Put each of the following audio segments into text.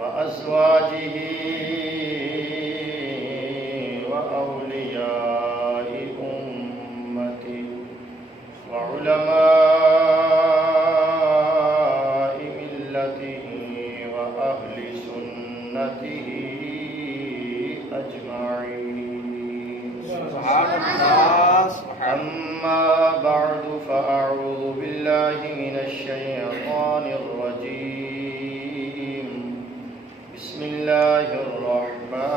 وأزواجه وأولياء أمته وعلماء ملته وأهل سنته أجمعين. أما بعد فأعوذ بالله من الشيطان الرجيم. بسم الله الرحمن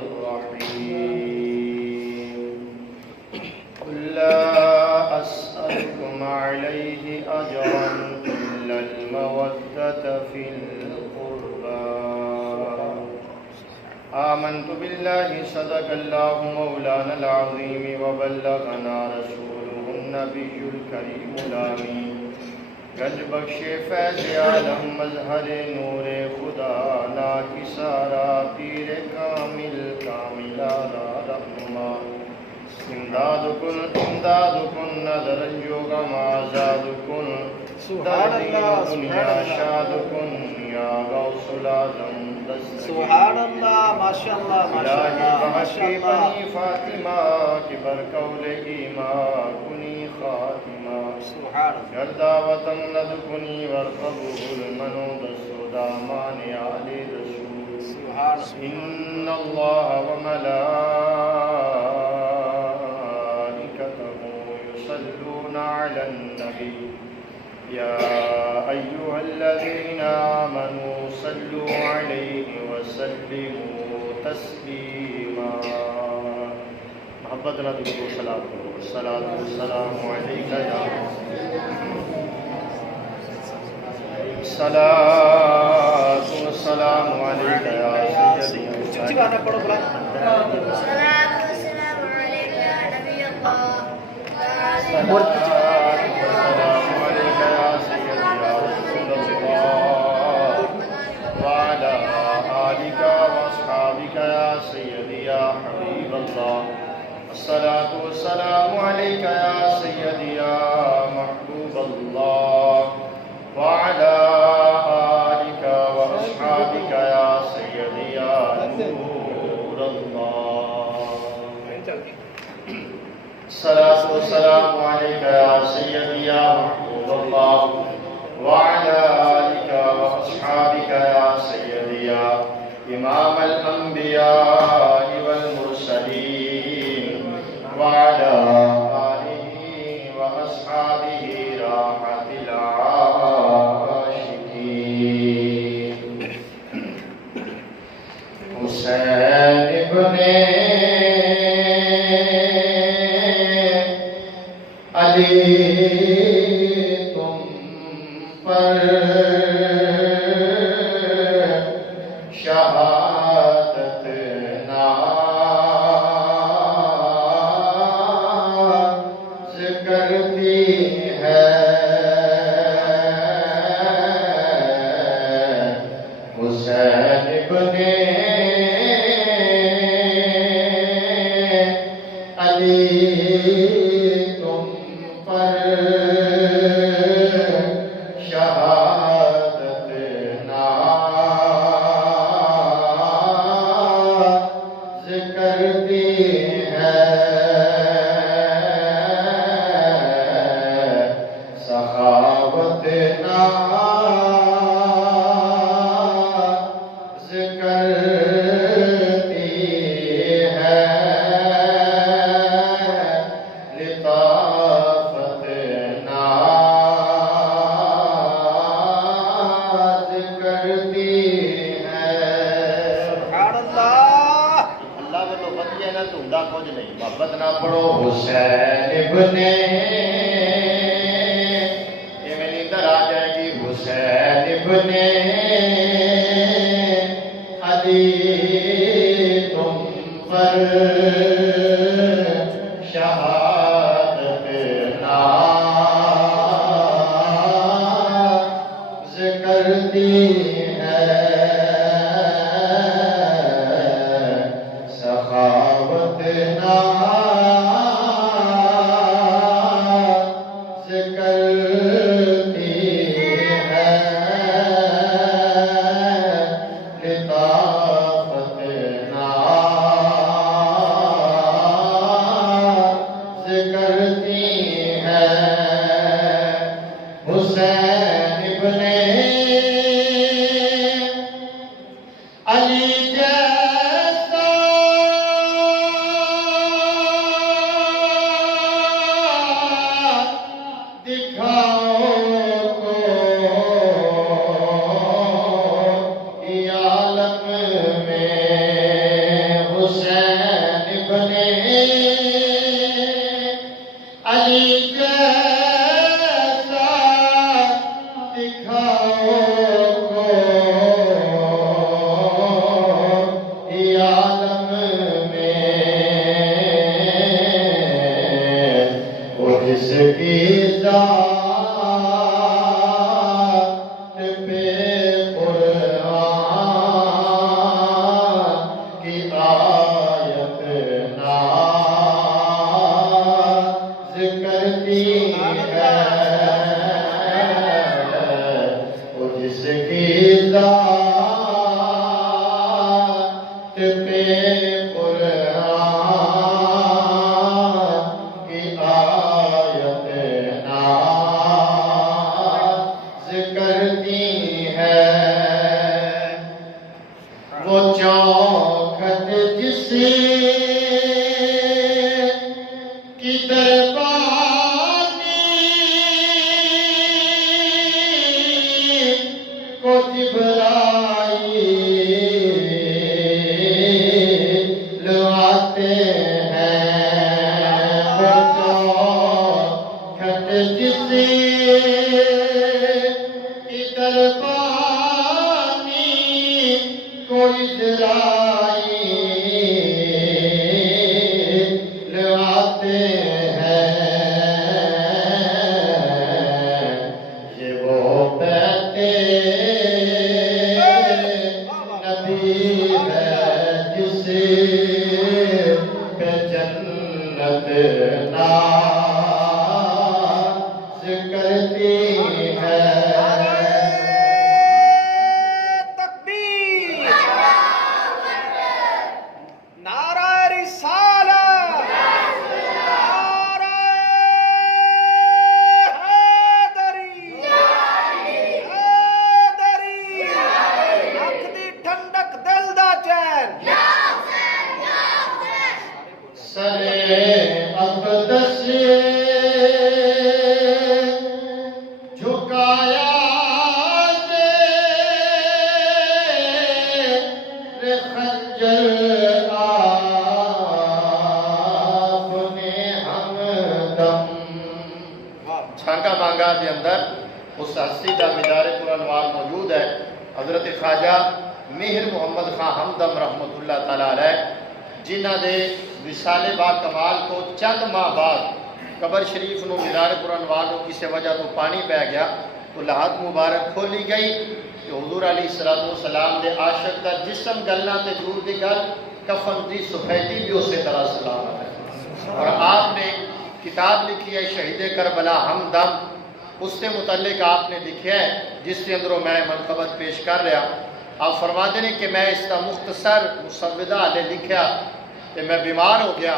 الرحيم. قل لا أسألكم عليه أجرا إلا المودة في القربى. آمنت بالله صدق الله مولانا العظيم وبلغنا رسوله النبي الكريم الأمين. گنج بخش فیض عالم مظہر نور خدا ناکسارا پیر کامل کامل آلہ رحمہ امداد کن نظر انجوگم آزاد کن دردین دنیا شاد کن یا غوث العظم سبحان اللہ ماشاءاللہ الہی بحق بنی فاطمہ کی برکول ایمان کنی خاتمہ گردہ وطن ند کنی والقبول منود السودامان علی رسول. ان اللہ وملائکته یصلون علی النبی یا ایها الذین آمنوا صلوا علیہ وسلموا تسلیما. محبت نہ درود و سلام کرو. الصلاۃ والسلام علیک یا الصلاۃ والسلام علیک یا سیدی. چچانا پڑھو بلا. الصلاۃ والسلام علیک یا نبی اللہ. السلام علیک یا سیدی یا رسول اللہ وعلی آلک واصحابک یا سیدی یا حبیب اللہ. الصلاۃ والسلام علیک یا سیدی یا محبوب اللہ وعلی آلک واصحابک یا سیدی یا نور اللہ. الصلاۃ والسلام علیک یا سیدی یا محبوب اللہ وعلی آلک واصحابک یا سیدی یا امام الانبیاء والمرسلین وعلى آله وأصحابه راحة العاشقين. حسین ابن علی تم پر شہادت کرتی ہے. حسین ابن علی تم پر شہادت پڑھو حسین ابن یہ میں نیندر آ جائے گی حسین ابن علی تم پر شہادت ناز کرتی ہے سخاوت ناز کرتی ہے لطافت ناز کرتی ہے حسین ابن علی جیسا دکھاؤ کو یہ عالم میں حسین ابن علی جیسا دکھاؤ کو یہ عالم میں وہ جس کی ذات پہ قرآن کی آیت ناز کرتی ہے وہ جس کی ذات پہ قرآن کی آیت ناز کرتی ہے وہ چوکھٹ جس کی دربانی کو جبرائیل آتے ہیں وہ چوکھٹ جس کی دربانی کو اسرائیل آتے ہیں یہ وہ بیتے نبی ہے جس پہ جنت ناز کرتی ہے تکبیر نعرہ رسالہ نعرہ حیدری حیدری اکھ دی ٹھنڈک دل دا چین سرے اقدس جھکایا تیرے خنجر آپ نے ہمدم چھانگا مانگا دے اندر اس ہستی کا مدار قرآنوال موجود ہے حضرت خواجہ مہر محمد خان ہمدم رحمت اللہ تعالیٰ علیہ جنہ دے وصال با کمال کو چند ماہ بعد قبر شریف نو مدار قرآنوال نو کسی وجہ تو پانی بہ گیا تو لحد مبارک کھولی گئی کہ حضور علیہ السلام دے عاشق دا جسم گلنا تے دور دی گل کفن دی سفیدی بھی اسی طرح سلامت ہے اور آپ نے کتاب لکھی ہے شہید کربلا ہمدم اس سے متعلق آپ نے لکھا ہے جس کے اندروں میں منقبت پیش کر رہا آپ فرماتے ہیں کہ میں اس کا مختصر مسودہ لے لکھا کہ میں بیمار ہو گیا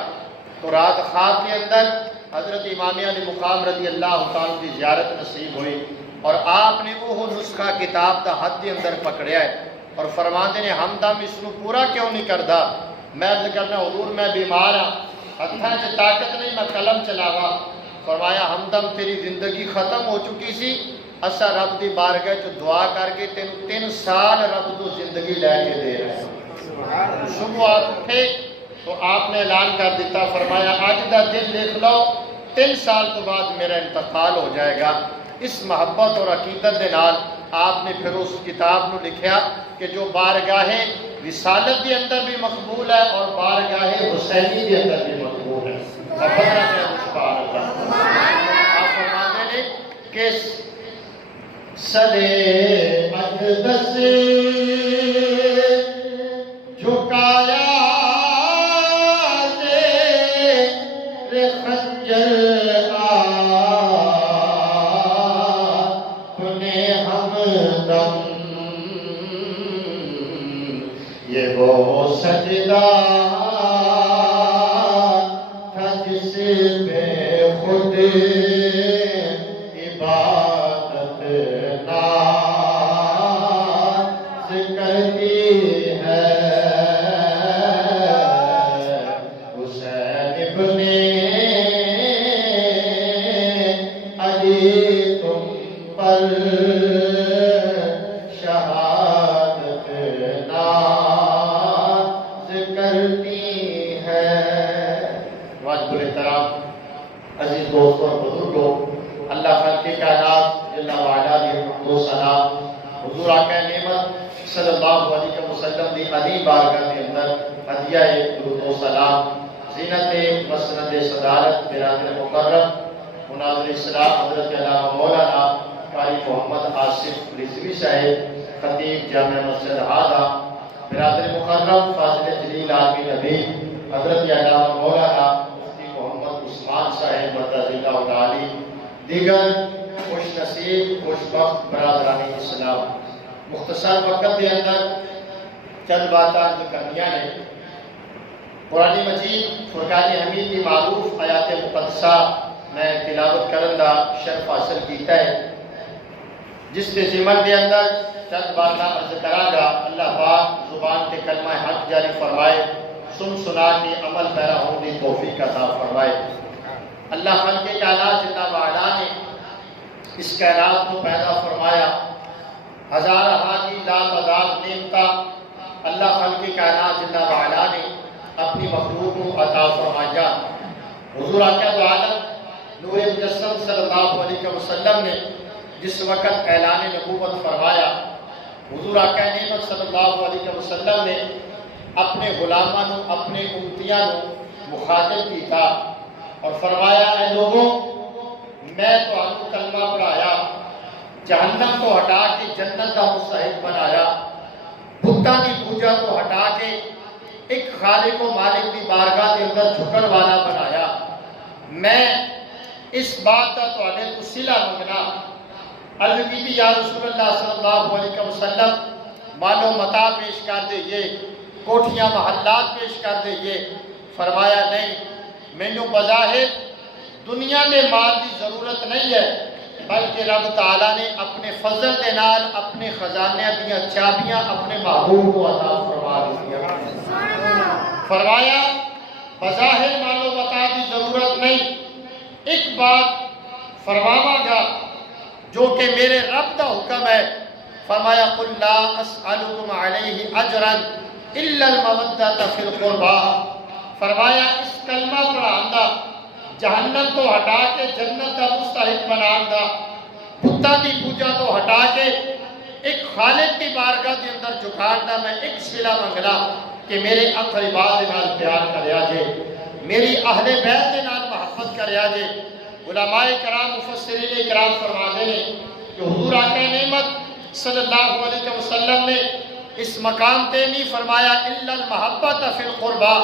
تو رات خواب کے اندر حضرت امام علی مقام رضی اللہ تعالیٰ کی زیارت نصیب ہوئی اور آپ نے وہ نسخہ کتاب کا حد کے اندر پکڑیا ہے اور فرماتے ہیں ہمدم اس کو پورا کیوں نہیں کرتا میں عرض کرنا حضور میں بیمار ہاں ہتھاں چ طاقت نہیں میں قلم چلاوا فرمایا ہمدم تیری زندگی ختم ہو چکی سی اسا رب دی بارگاہ چ دعا کر کے تینوں 3 سال رب تو زندگی لے کے دے رہے ہیں صبح آپ اٹھے تو آپ نے اعلان کر دیتا، فرمایا اج دا دن لکھ لو، 3 سال تو بعد میرا انتقال ہو جائے گا۔ اس محبت اور عقیدت دے نال آپ نے پھر اس کتاب نو لکھیا کہ جو بارگاہ رسالت کے اندر بھی مقبول ہے اور بارگاہ حسینی کے اندر بھی مقبول ہے۔ آپ فرماتے ہیں کہ صدے اقدس جھکایا زیر خنجر اپنے ہمدم، یہ وہ سجدہ تھا جس پہ خود عبادت ناز کرتی ہے۔ حسین ابن علی تم پر شہادت ناز کرتی ہے۔ واجب الاحترام عزیز دوستوں اور بزرگوں، اللہ خالق کائنات جل وعلا دی حمد و ثنا حضور آقا نعمت صلی اللہ علیہ وسلم دی علی بارگاہ کے اندر ہدیہ درود و سلام زینت مسند صدارت برادر مکرم مناظر اسلام حضرت علامہ مولانا قاری محمد آصف رضوی صاحب خطیب جامع مسجد ہادہ، برادر مکرم فاضل جلیل عالمی نبی حضرت علامہ مولانا مفتی محمد عثمان صاحب مدد اللہ تعالی، دیگر خوش نصیب خوش بخت برادران اسلام، مختصر وقت کے اندر چند باتیں کرنیاں نے۔ قرآن مجید فرقان حمید کی معروف آیات مقدسہ میں تلاوت کرن دا شرف حاصل کیتا ہے، جس کے ضمن کے اندر چند باتیں عرض کرا گا۔ اللہ پاک زبان کے کلمہ حق جاری فرمائے، سن سنا کے عمل پیرا ہونے کی توفیق عطا فرمائے۔ اللہ خالق کائنات جل وعلا نے اس کائنات کو پیدا فرمایا، ہزارہ کی لا تعداد نعمتیں اللہ خالق کائنات جل وعلا نے اپنی مخلوق کو عطا فرمایا۔ حضور آقا دو عالم نور مجسم صلی اللہ علیہ وسلم نے جس وقت اعلان نبوت فرمایا، حضور آقا نعمت صلی اللہ علیہ وسلم نے اپنے غلاموں اپنے امتیاں مخاطب کیتا اور فرمایا، اے لوگوں میں تو آپ کو کلمہ پڑھایا، جہنم کو ہٹا کے جنت کا مستحق بنایا، بتاں دی پوجا کو ہٹا کے ایک خالق و مالک کی بارگاہ کے اندر جھکن والا بنایا۔ میں اس بات کا تواڈے تو صلہ منگنا، عرض کی یا رسول اللہ صلی اللہ علیہ وسلم مال و متاع پیش کر دئیے، کوٹھیاں محلات پیش کر دئیے۔ فرمایا نہیں، مینوں بظاہر دنیا میں مال کی ضرورت نہیں ہے، بلکہ رب تعالیٰ نے اپنے فضل دے نال اپنے خزانے دیا چابیاں اپنے محبوب کو عطا فرما دیا۔ فرمایا بظاہر مال و متاع کی ضرورت نہیں، ایک بات فرماواں گا جو کہ میرے رب کا حکم ہے۔ فرمایا قل لا اسألکم علیہ اجرا الا المودۃ فی القربى۔ فرمایا اس کلمہ پڑھاندا جہنم تو ہٹا کے جنت کا مستحق بناندا، بتاں دی پوجا تو ہٹا کے ایک خالق کی بارگاہ کے اندر جھکاندا، میں ایک صلہ منگنا کہ میرے اقرباء دے نال پیار کریا جے، میری اہل بیت دے نال محبت کریا جے۔ علماء کرام مفسرین کرام فرماتے ہیں کہ حضور آقا نعمت صلی اللہ علیہ وسلم نے اس مقام تے نہیں فرمایا الا المحبت فی القربى،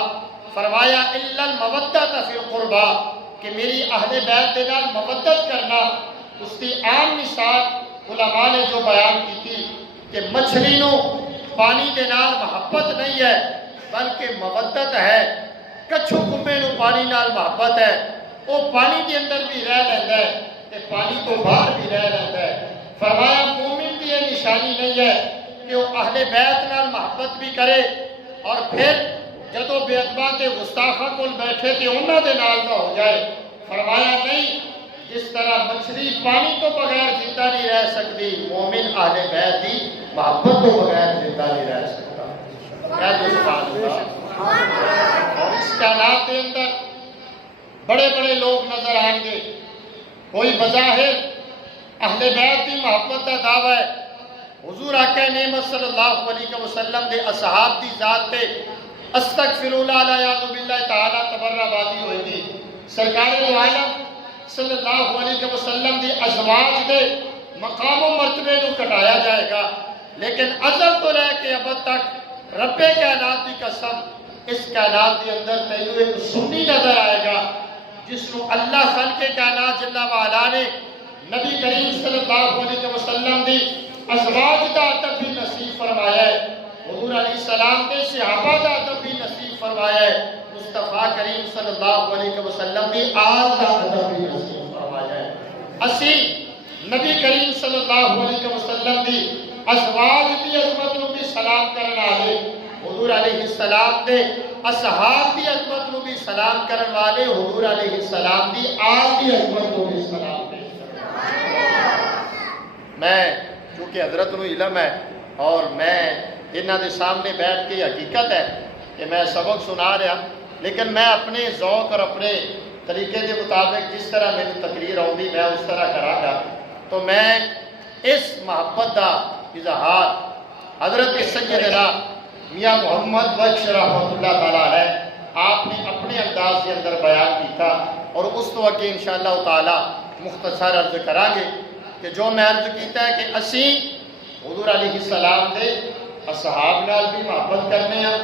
فرمایا الا المودۃ فی القربى کہ میری اہل بیت دے نال مودت کرنا۔ اس کی عام مثال علماء نے جو بیان کی تھی کہ مچھلی نو پانی دے نال محبت نہیں ہے بلکہ مودت ہے، کچھو کمبے نو پانی نال محبت ہے، وہ پانی کے اندر بھی رہ لیتا ہے تے پانی تو باہر بھی رہ لیتا ہے۔ فرمایا مومن کی یہ نشانی نہیں ہے کہ وہ اہل بیت نال محبت بھی کرے اور پھر جدو بے ادباں تے گستاخاں کول بیٹھے تے انہاں دے نال نہ ہو جائے۔ فرمایا نہیں، جس طرح مچھلی پانی تو بغیر زندہ نہیں رہ سکتی، مومن اہل بیت دی محبت تو بغیر زندہ نہیں رہ سکتا۔ کہہ دو سبحان اللہ۔ اور اس کائنات کے اندر بڑے بڑے لوگ نظر آئیں گے. کوئی بظاہر اہل بیت کی محبت کا دعویٰ ہے. حضور آقا نعمت صلی اللہ علیہ وسلم دے اصحاب دی ذات تے استغفر اللہ الیاذ باللہ تعالی تبرابادی ہوئی تھی. سرکار دو عالم صلی اللہ علیہ وسلم دی ازواج دے مقام و مرتبے کو کٹایا جائے گا. لیکن ازل تو لے کے ابد تک رب کائنات دی قسم اس کائنات کے اندر تینوں ایک سنی نظر آئے گا جس کو اللہ خلق کائنات جل وعلا نے نبی کریم صلی اللہ علیہ وسلم دی ازواج دا ادب بھی نصیب فرمایا ہے. حضور علیہ السلام کے صحابہ دا ادب بھی نصیب فرمایا ہے. مصطفیٰ کریم صلی اللہ علیہ وسلم دی آل دا ادب بھی نصیب فرمایا ہے. اسی نبی کریم صلی اللہ علیہ وسلم دی ازواج دی عظمت نو بھی سلام کرن والے حضور علیہ السلام دے اصحاب دی عظمت نو بھی سلام کرن والے حضور علیہ السلام دی آل دی عظمت نو بھی سلام دے. میں چونکہ حضرت نو علم ہے اور میں انہاں دے سامنے بیٹھ کے حقیقت ہے کہ میں سبق سنا رہا لیکن میں اپنے ذوق اور اپنے طریقے کے مطابق جس طرح میری تقریر آؤں میں اس طرح کراں گا. تو میں اس محبت کا اظہار حضرت سیدنا میاں محمد بخش رحمۃ اللہ تعالیٰ علیہ آپ نے اپنے انداز کے اندر بیان کیتا اور اس تو اگے انشاءاللہ تعالیٰ مختصر عرض کریں گے کہ جو میں عرض کیتا ہے کہ اسی حضور علیہ السلام دے اصحاب نال بھی محبت کرنے ہیں,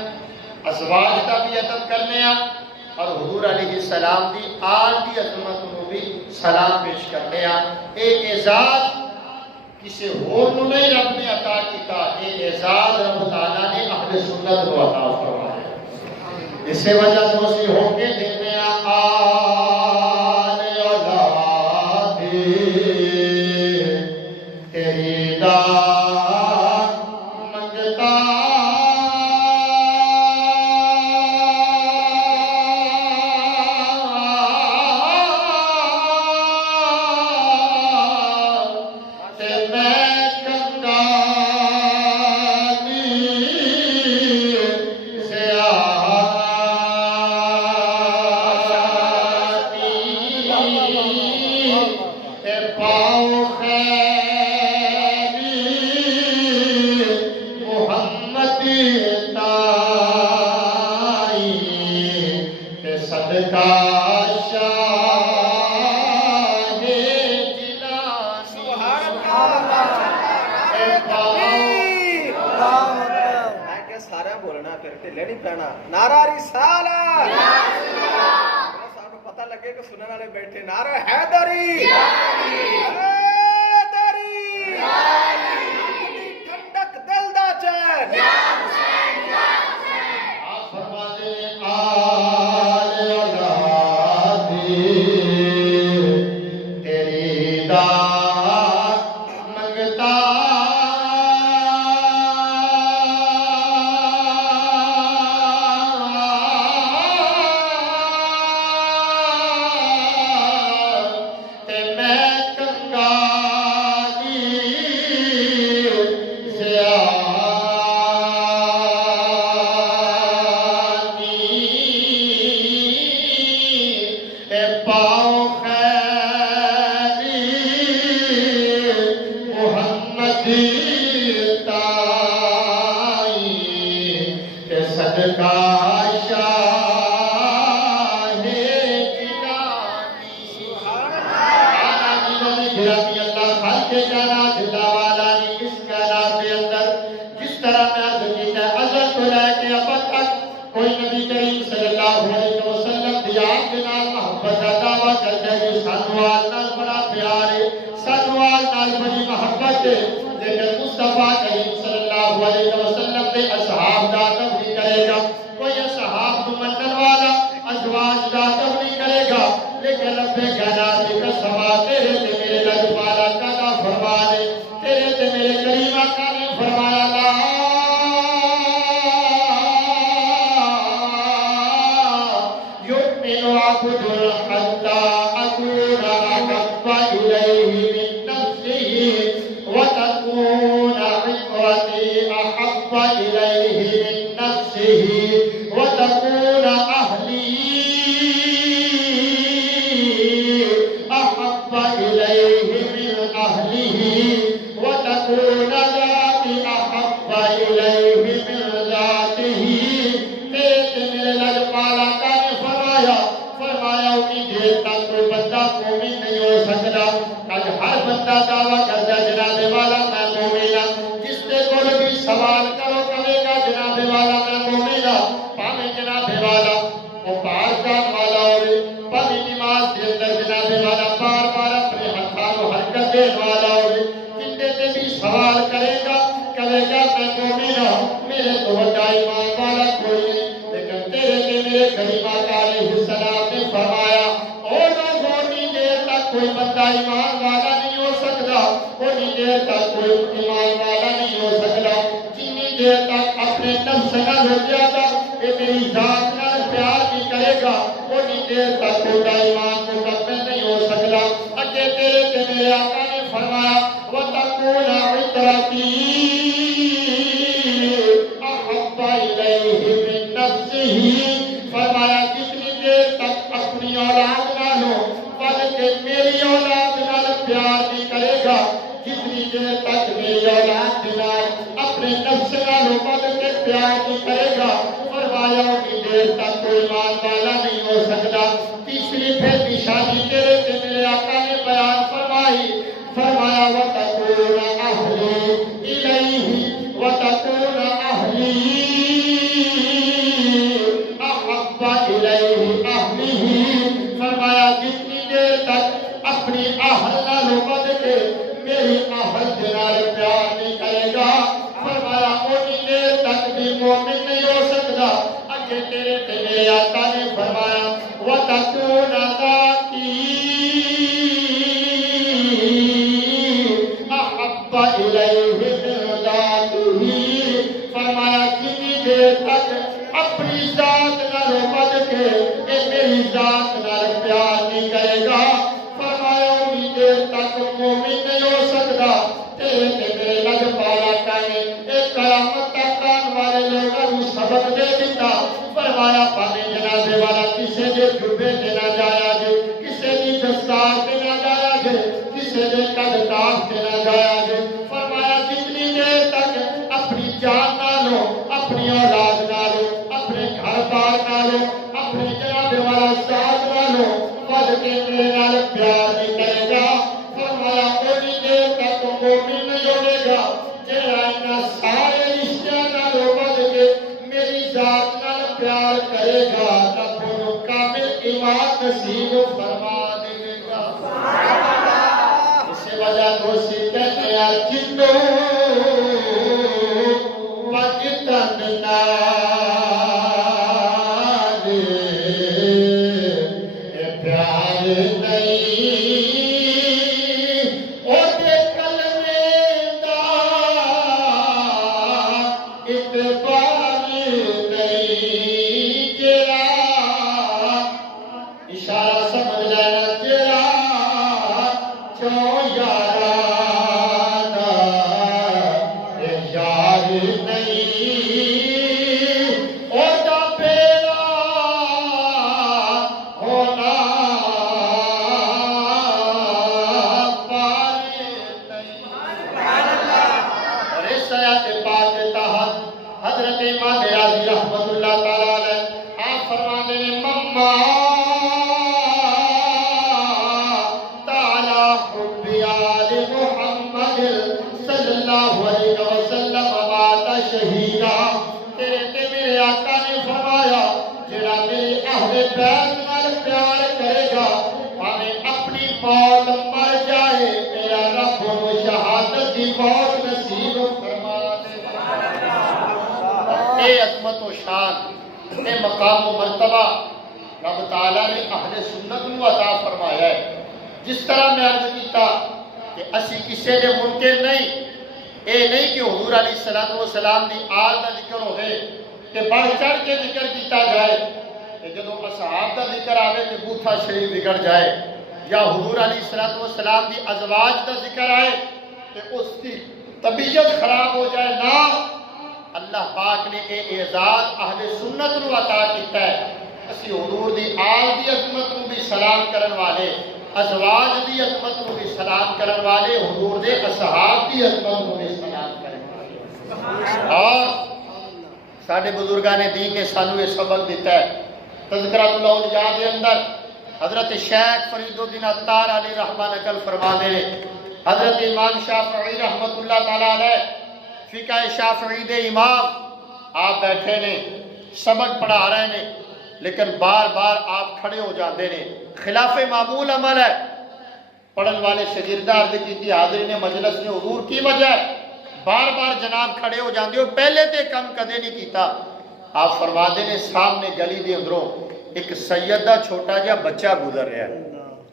ازواج کا بھی ادب کرنے ہیں اور حضور علیہ السلام دی آل دی عظمت نو بھی سلام پیش کرنے ہیں. اے اعزاز کسی اور نو نہیں رب نے عطا کیتا, اے اعزاز رب تعالیٰ نے اہل سنت کو عطا فرمایا. اس سے وجہ سے اسی ہو کے دینے ہیں آل اولاد تیری داد منگتا نعرہ رسالت سانو پتہ لگے کہ سننے والے بیٹھے نعرہ حیدری حیدری ٹھنڈک دل دا چین آپ فرماتے ہیں آل اولاد تیری داد منگتا سکتا اج ہر بندہ دعویٰ کرتا جناب والا میں مومن ہاں جس دے کول بھی سوال کرو کہے گا جناب والا میں مومن ہاں پاویں جناب والا وہ پار جان والا ہوئے پڑھی نماز کے اندر جناب والا بار بار اپنے ہاتھوں کو حرکت دین والا ہوئے جندے سے بھی سوال کرے گا کہے گا میں مومن ہوں میرے تو بڑا ایمان والا کوئی نہیں لیکن تیرے کے میرے کریم آقا علیہ السلام نے فرمایا او لوگوں اتنی دیر تک کوئی بندہ ایمان والا نہیں ہو سکتا اتنی دیر تک کوئی ایمان والا نہیں ہو سکتا جتنی دیر تک اپنے نفس نہ ہو جاتا کہ میری ذات نال پیار نہیں کرے گا اتنی دیر تک کوئی ایمان مکمل نہیں ہو سکتا اگے تیرے تے میرے آقا نے فرمایا وَتَقُولَ عِتْرَتِي أَحَبَّ إِلَيْهِ مِن نَفْسِهِ فرمایا جتنی دیر تک اپنی اولاد نالوں بلکہ میری اولاد نال پیار نہیں کرے گا جتنی دیر تک میری اولاد نال اپنے نفس نالوں بلکہ پیار نہیں کرے گا فرمایا اتنی دیر تک کوئی ایمان والا نہیں ہو سکتا تیسری پھر نشانی تیرے تے میرے آقا نے بیان فرمائی فرمایا وَتَقُولَ أَهْلِي إِلَيْهِ وَتَقُولَ أَهْلِي أَحَبَّ إِلَيْهِ أَهْلِهِ فرمایا جتنی دیر تک اپنی اہل نالوں بد کے میری اہل جنال پیار نہیں کرے گا فرمایا اتنی دیر تک بھی مومن نہیں ہو سکتا اگے تیرے تے میرے آقا نے فرمایا وَتَقُولَ ذَاتِي أَحَبَّ إِلَيْهِ مِن ذَاتِهِ فرمایا جتنی دیر تک اپنی ذات نال بد کے اے میری ذات نال پیار نہیں کرے گا فرمایا اتنی دیر تک مومن نہیں ہو سکتا تیرے تے میرے لگ پالا کہے اے قیامت تک آن والے لوگوں کو سبق دے دیتا فرمایا پانے جناب والا کسے دے جبے تے نہ جایا جے کسے دی دستار تے نہ جایا جے کسے دے قدتاف تے نہ جایا جے فرمایا جتنی دیر تک اپنی جان نالوں اپنی اولاد نالوں اپنے گھر بار نالوں اپنے جناب والا ساتھ نالوں بد کے میرے نال پیار نہیں کرے گا فرمایا اتنی دیر تک مومن نہیں ہوئے گا جہاں اتنا سارے رشتہ نالوں بد کے میری ذات نال پیار کرے گا رب انہوں کامل ایمان نصیب فرما دے گا اسی وجہ تو اسی کہتے ہیں جنوں بجتن نال پیار نہیں او دے کلمے دا اعتبار نہیں جڑا اشارہ سمجھ لینا جڑا چوں یاراں دا یار نہیں او دا پیرا ہونا پائے نہیں اور اس آیت پاک کے تحت حضرت امام راضی رحمت اللہ تعالی علیہ آپ فرمانے میں مما تعالی حب آل محمد صلی اللہ علیہ وسلم بات شہیدہ تیرے تے میرے آقا نے فرمایا جڑا میرے اہل بیت نال پیار کرے گا ہمیں اپنی موت مر جائے میرا رب انہوں شہادت کی موت نصیب فرما دے اے عظمت و شان اے مقام و مرتبہ رب تعالیٰ نے اہل سنت کو عطا فرمایا ہے جس طرح میں عرض کیتا کہ اسی کسے دے منکر نہیں اے نہیں کہ حضور علیہ السلام دی آل دا ذکر ہوئے کہ بڑھ چڑھ کے ذکر کیتا جائے کہ جدو اصحاب دا ذکر آوے کہ بوتھا شریف بگڑ جائے یا حضور علیہ السلام دی ازواج دا ذکر آئے کہ اس کی طبیعت خراب ہو جائے نہ اللہ پاک نے اے اعزاز اہل سنت نو عطا کیتا ہے اسی حضور دی آل دی عظمت نو بھی سلام کرن والے ازواج دی عظمت نو بھی سلام کرن والے حضور دے اصحاب دی عظمت نو بھی سلام کرن والے اور ساڈے بزرگاں نے دین نے سانو یہ سبق دیتا ہے تذکرۃ الاولیاء دے اندر حضرت شیخ فرید الدین عطار علیہ رحمہ نقل فرما دے حضرت امام شافعی رحمت اللہ تعالی علیہ فقہ شافعی دے امام آپ بیٹھے نے سبق پڑھا رہے نے لیکن بار بار آپ کھڑے ہو جاتے نے خلاف معمول عمل ہے پڑھن والے شاگردہ عرض کی تھی حاضرین مجلس نے حضور کی وجہ ہے بار بار جناب کھڑے ہو جاندے ہو پہلے تے کم کدے نہیں کیتا آپ فرما دے نے سامنے گلی دے اندروں ایک سیدہ چھوٹا جا بچہ گزر رہا ہے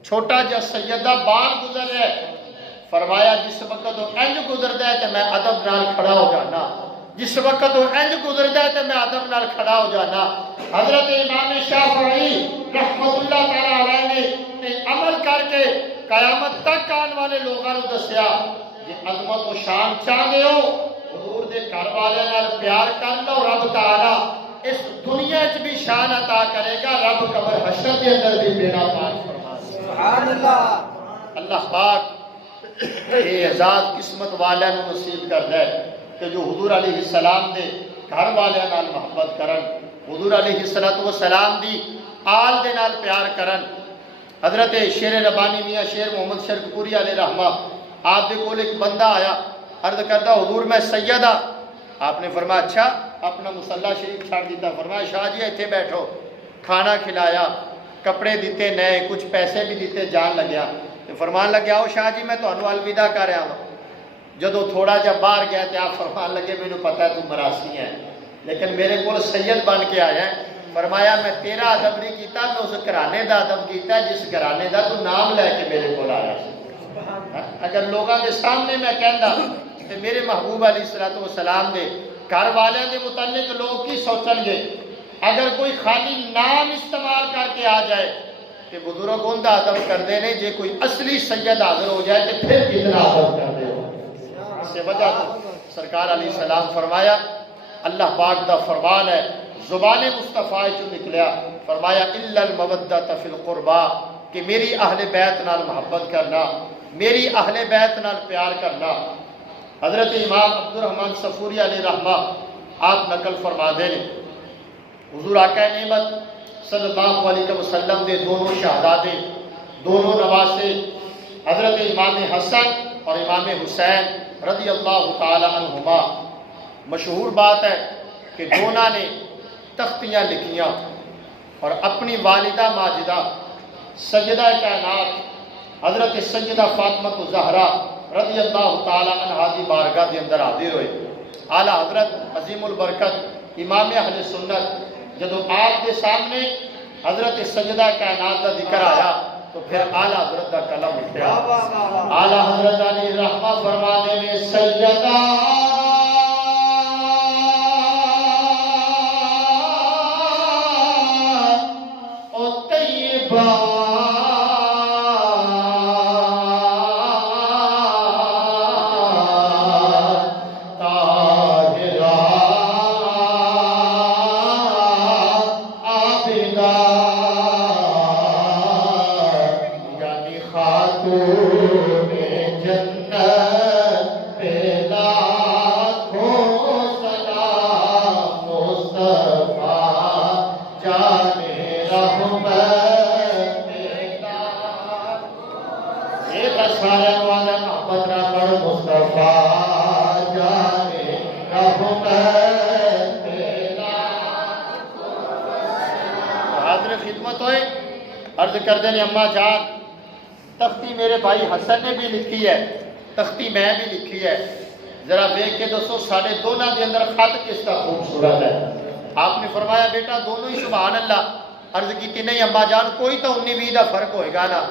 چھوٹا جا سیدہ بال گزر رہا ہے فرمایا جس وقت وہ انج گزردا ہے تے میں ادب نال کھڑا ہو جانا جس وقت وہ انج گزردا ہے تے میں ادب نال کھڑا ہو جانا حضرت امام شافعی رحمت اللہ تعالی علیہ نے عمل کر کے قیامت تک آنے والے لوگوں کو دسیا جی عظمت و شان چاہتے ہو حضور دے گھر والے نال پیار کر لو رب تعالی اس دنیا چ بھی شان عطا کرے گا رب قبر حشر دے اندر بھی بیڑا پار فرما دے سبحان اللہ اللہ پاک یہ اعزاز قسمت والے نو نصیب کردا ہے کہ جو حضور علیہ السلام دے گھر والے نال محبت کرن حضور علیہ السلام دی آل دے نال پیار کرن حضرت شیر ربانی میاں شیر محمد شرک پوری علیہ رحمہ آپ دے کول ایک بندہ آیا عرض کرتا حضور میں سید ہاں آپ نے فرمایا اچھا اپنا مصلی شریف چھاڑ دیتا فرمایا شاہ جی ایتھے بیٹھو کھانا کھلایا کپڑے دیتے نئے کچھ پیسے بھی دیتے جان لگیا تو فرمان لگیا او شاہ جی میں تانوں الوداع کر رہا ہوں جدو تھوڑا جا باہر گیا تو آپ فرمان لگے مینوں پتہ ہے تو مراسی ہے لیکن میرے کول سید بن کے آیا ہے فرمایا میں تیرا ادب نہیں کیتا میں اس گھرانے دا ادب کیتا ہے جس گھرانے دا تو نام لے کے میرے کول آیا اگر لوگوں کے سامنے میں کہندا کہ میرے محبوب علیہ السلام دے گھر والے دے متعلق لوگ کی سوچن گے اگر کوئی خالی نام استعمال کر کے آ جائے کہ بزرگ اوندا ادب کردے نے جے کوئی اصلی سید حاضر ہو جائے تو پھر کتنا ادب کردے ہو اس سے وجہ سرکار علیہ السلام فرمایا اللہ پاک دا فرمان ہے زبان مصطفیٰ جو نکلیا فرمایا الا المودۃ فی القربا کہ میری اہل بیت نال محبت کرنا میری اہل بیت نال پیار کرنا حضرت امام عبد الرحمن صفوری علیہ رحمہ آپ نقل فرما دے نے حضور آقا نعمت صلی اللہ علیہ وسلم دے دونوں شہزادے دونوں نواسے حضرت امام حسن اور امام حسین رضی اللہ تعالی عنہما مشہور بات ہے کہ دونوں نے تختیاں لکھیاں اور اپنی والدہ ماجدہ سیدہ کائنات حضرت سیدہ فاطمہ الزہرا رضی اللہ تعالی عنہا دی بارگاہ دے اندر حاضر ہوئے اعلی حضرت عظیم البرکت امام اہل سنت جدو آپ کے سامنے حضرت سیدہ کائنات کا ذکر آیا تو پھر اعلی حضرت کا کلم اٹھیا اعلی حضرت علی رحمہ فرمانے میں سیدہ او طیبہ عرض کردے نے اماں جان تختی میرے بھائی حسن نے بھی لکھی ہے تختی میں بھی لکھی ہے ذرا دیکھ کے دسو ساڑھے دونوں دے اندر خط کس کا خوبصورت ہے آپ نے فرمایا بیٹا دونوں ہی سبحان اللہ عرض کی نہیں اماں جان کوئی تو 19-20 کا فرق ہوئے گا نا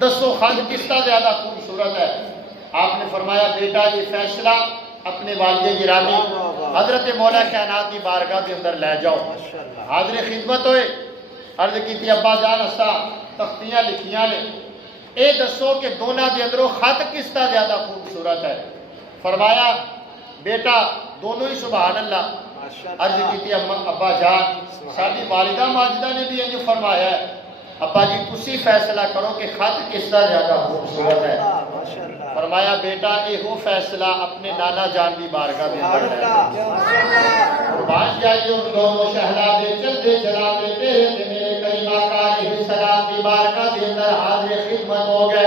دسو خط کس کا زیادہ خوبصورت ہے آپ نے فرمایا بیٹا یہ فیصلہ اپنے والد گرامی حضرت مولا کائنات کی بارگاہ کے اندر لے جاؤ حاضر خدمت ہوئے عرض کی تھی ابا جان اسا تختیاں لکھیاں نے اے دسو کہ دونوں دے اندروں خط کس کا زیادہ خوبصورت ہے فرمایا بیٹا دونوں ہی سبحان اللہ عرض کی تھی ابا جان ساری والدہ ماجدہ نے بھی یہ فرمایا ہے ابا جی تسی فیصلہ کرو کہ خط کس کا زیادہ خوبصورت ہے فرمایا بیٹا یہ ہو فیصلہ اپنے نانا جان دی بارگاہ میں قربان جائیے ان دونوں شہزادے چلتے چلاتے تیرے میرے کریم آقا علیہ السلام دی بارگاہ دے اندر حاضر خدمت ہو گئے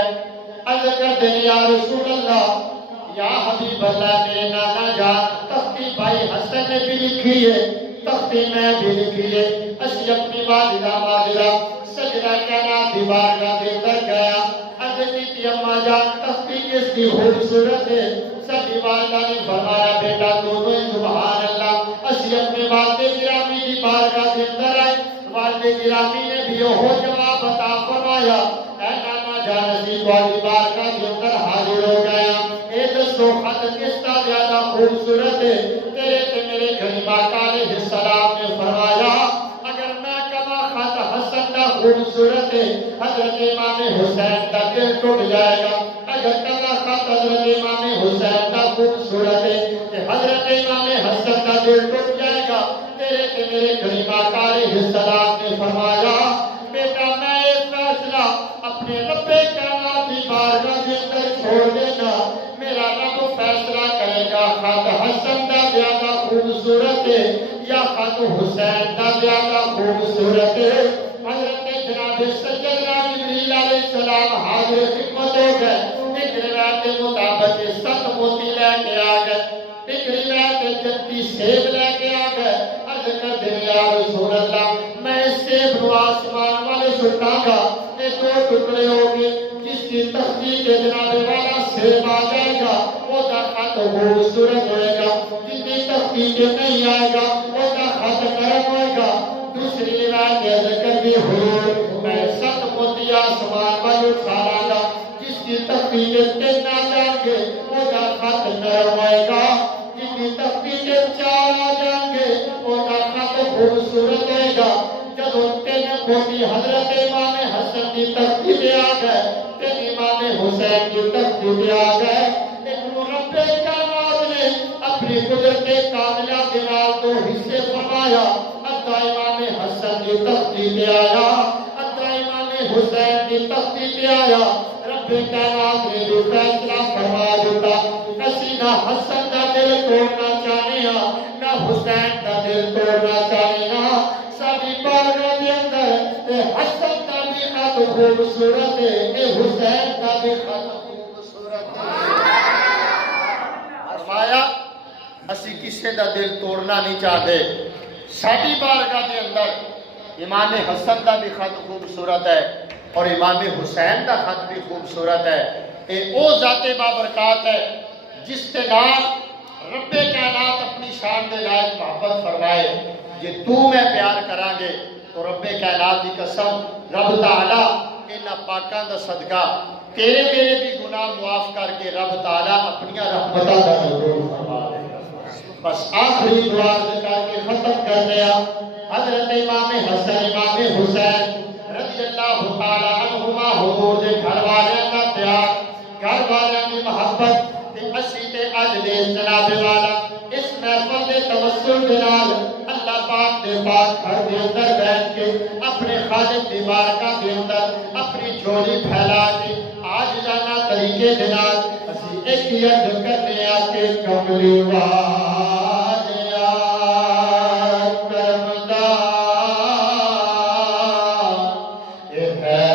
عرض کرتے ہیں یا رسول اللہ یا حبیب اللہ میرے نانا جان تختی بھائی حسن نے بھی لکھی ہے تختی میں بھی لکھی ہے اسی اپنی والدہ ماجرہ سجدہ کہنا دی بارگاہ دے اندر گیا عرض کی اماں جان تختی کس کی خوبصورت ہے سبھی والدہ نے فرمایا بیٹا دونوں سبحان اللہ اسی اپنے والدے گرامی دی بارگاہ دے اندر آئے والدے گرامی نے بھی وہ جواب عطا فرمایا اے نانا جان اسی والی بارگاہ دے اندر حاضر ہو گیا اے دسو خط کس کا زیادہ خوبصورت ہے تیرے تے میرے غریب آقا علیہ السلام نے فرمایا اگر میں کہا خط حسن کا خوبصورت ہے حضرت امام حسین کا دل ٹوٹ جائے گا اگر کہا خط حضرت امام حسین کا خوبصورت ہے کہ حضرت امام حسن کا دل ٹوٹ جائے گا تیرے تے میرے غریب آقا علیہ السلام نے فرمایا بیٹا میں یہ فیصلہ اپنے رب کائنات کی بارگاہ کے اندر چھوڑ دینا میرا رب فیصلہ کرے گا خط حسن کا زیادہ خوبصورت ہے یا خط حسین کا زیادہ خوبصورت ہے حضرت جناب سیدنا جبریل علیہ السلام حاضر خدمت ہو گئے ایک روایت کے مطابق 7 موتی لے کے آ گئے ایک روایت جنتی سیب لے کے آ گئے عرض کر دیں یا رسول اللہ میں اس سیب کو آسمان والے سٹا گا یہ 2 ٹکڑے ہو گئے جس کی تختی کے جناب والا سیب آ جائے گا وہ کا خط خوبصورت ہوئے گا جس کی تختی کے نہیں آئے گا وہ کا خط نرم ہوئے گا دوسری روایت کے ذکر بھی حضور میں 7 موتی آسمان والے اٹھا گا جس کی تختی کے 3 آ جائیں گے وہ کا خط نرم ہوئے گا جس کی تختی کے 4 آ جائیں گے وہ کا خط خوبصورت ہوئے گا جب 3 موتی حضرت امام حسن کی تختی پہ آ گئے 3 امام حسین کی تختی پہ آ گئے ایک رب کائنات نے اپنی قدرت کاملہ کے نال 2 حصے فرمایا ادھا امام حسن کی تختی پہ آیا ادھا امام حسین کی تختی پہ آیا رب کائنات نے بھی فیصلہ فرما دیتا اسی نہ حسن کا دل توڑنا چاہنے ہاں نہ حسین کا دل توڑنا چاہنے ہاں سبھی بارگاہ کے اندر حسن کا بھی خط خوبصورت ہے حسین کا بھی خط خوبصورت ہے فرمایا اسی کسی کا دل توڑنا نہیں چاہتے ساری بارگاہ کے اندر امام حسن کا بھی خط خوبصورت ہے اور امام حسین کا خط بھی خوبصورت ہے یہ وہ ذات بابرکات ہے جس کے نام رب کائنات اپنی شان دے لائق محبت فرمائے جے تو میں پیار کران گے تو رب کائنات کی قسم رب تعالی انہاں پاکاں دا صدقہ تیرے میرے بھی گناہ معاف کر کے رب تعالی اپنی رحمتاں دا نزول فرما دے گا بس آخری دعا کر کے ختم کر دیا حضرت امام حسن امام حسین رضی اللہ تعالی عنہما حضور دے گھر والے کا پیار گھر والے کی محبت اسی تے اج دے جناب والا اس محفل دے توسل دے نال اللہ پاک دے پاک گھر دے اندر بیٹھ کے اپنے خالق دی بارگاہ دے اندر اپنی جھولی پھیلا کے آج جانا طریقے دے نال اسی ایک یاد کرنے آ کے کملی والیا کرمدار یہ ہے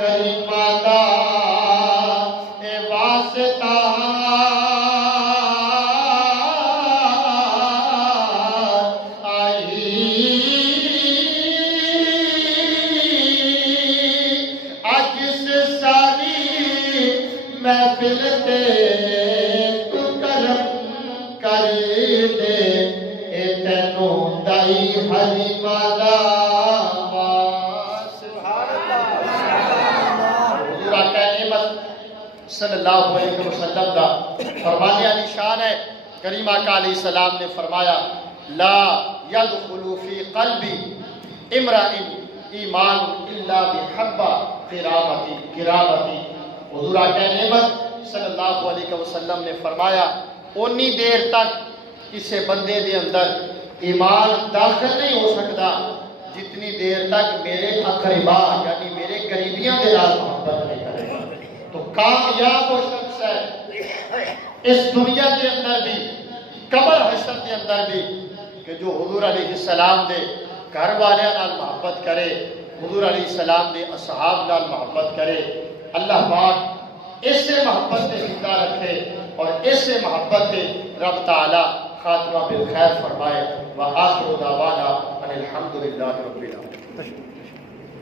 کریمہ دا اے واسطہ تینوں دائی حلی مالا سبحان اللہ حضور آقا نعمت صلی اللہ علیہ وسلم دا فرمانے علی شان ہے. کریم آقا علیہ السلام نے فرمایا لا يدخل فی قلبی امرئ ایمان الا بحبہ کرامتی. حضور آقا نعمت صلی اللہ علیہ وسلم نے فرمایا اونی دیر تک کسی بندے دے اندر ایمان داخل نہیں ہو سکتا جتنی دیر تک میرے اقربا یعنی میرے قریبیاں دے نال محبت نہیں کرے. تو کامیاب وہ شخص ہے اس دنیا کے اندر بھی قبر حشر کے اندر بھی کہ جو حضور علیہ السلام دے گھر والے نال محبت کرے, حضور علیہ السلام دے اصحاب نال محبت کرے. اللہ پاک اس سے محبت سے زندہ رکھے اور اس سے محبت سے رب تعالی خاتمہ بالخیر فرمائے. وآخر دعوانا ان الحمدللہ رب العالمین.